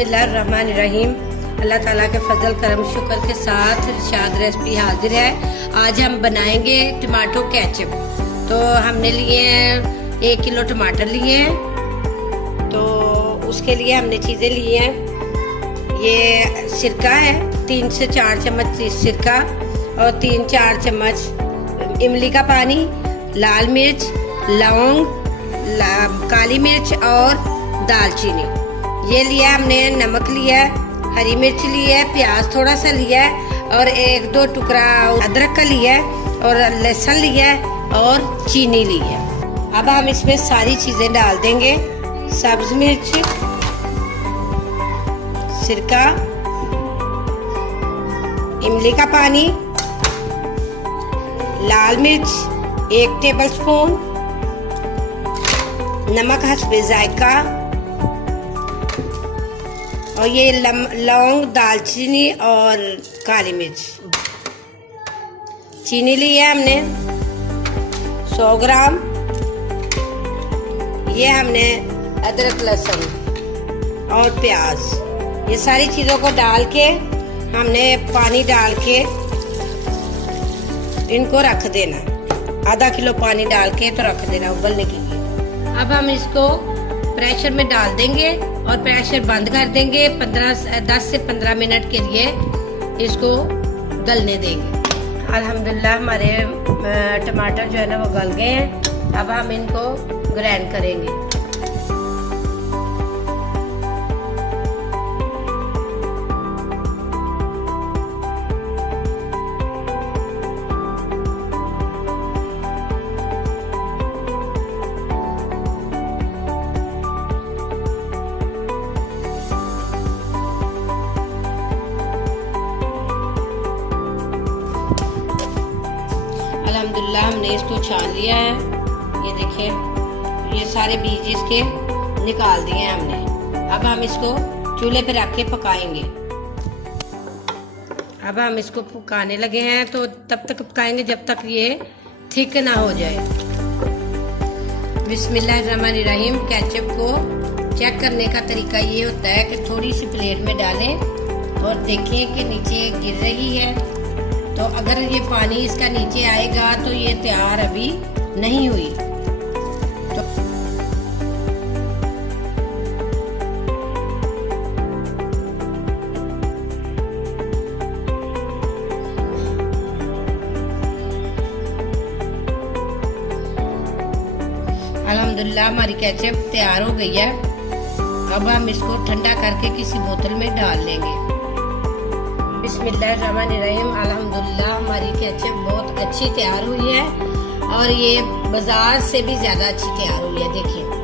बिस्मिल्लाहिर्रहमानिर्रहीम। अल्लाह ताला के फजल करम शुक्र के साथ इरशाद रेसिपी हाजिर है। आज हम बनाएंगे टमाटो केचप। तो हमने लिए हैं 1 किलो टमाटर लिए हैं। तो उसके लिए हमने चीज़ें ली हैं, ये सिरका है 3 से 4 चम्मच सिरका और 3-4 चम्मच इमली का पानी, लाल मिर्च, लौंग, काली मिर्च और दालचीनी ये लिया हमने, नमक लिया है, हरी मिर्च ली है, प्याज थोड़ा सा लिया है और 1-2 टुकड़ा अदरक का लिया है और लहसुन लिया है और चीनी ली है। अब हम इसमें सारी चीजें डाल देंगे। सब्ज मिर्च, सिरका, इमली का पानी, लाल मिर्च 1 टेबलस्पून, नमक हस्बे जायका और ये लौंग, दालचीनी और काली मिर्च। चीनी ली है हमने 100 ग्राम। ये हमने अदरक, लहसुन और प्याज, ये सारी चीज़ों को डाल के हमने पानी डाल के इनको रख देना। आधा किलो पानी डाल के तो रख देना उबलने के लिए। अब हम इसको प्रेशर में डाल देंगे और प्रेशर बंद कर देंगे। 10 से 15 मिनट के लिए इसको गलने देंगे। अल्हम्दुलिल्लाह हमारे टमाटर जो है ना वो गल गए हैं। अब हम इनको ग्राइंड करेंगे। अल्हम्दुलिल्लाह हमने इसको छान लिया है। ये देखिए, ये सारे बीज इसके निकाल दिए हैं हमने। अब हम इसको चूल्हे पे रख के पकाएंगे। अब हम इसको पकाने लगे हैं, तो तब तक पकाएंगे जब तक ये थिक ना हो जाए। बिस्मिल्लाहिर्रहमानिर्रहीम। केचप को चेक करने का तरीका ये होता है कि थोड़ी सी प्लेट में डालें और देखें कि नीचे गिर रही है। तो अगर ये पानी इसका नीचे आएगा तो ये तैयार अभी नहीं हुई। तो अल्हम्दुलिल्लाह हमारी केचप तैयार हो गई है। अब हम इसको ठंडा करके किसी बोतल में डाल लेंगे। बिस्मिल्लाहिर्रहमानिर्रहीम। अल्हम्दुलिल्लाह हमारी केचप बहुत अच्छी तैयार हुई है और ये बाजार से भी ज्यादा अच्छी तैयार हुई है। देखिए।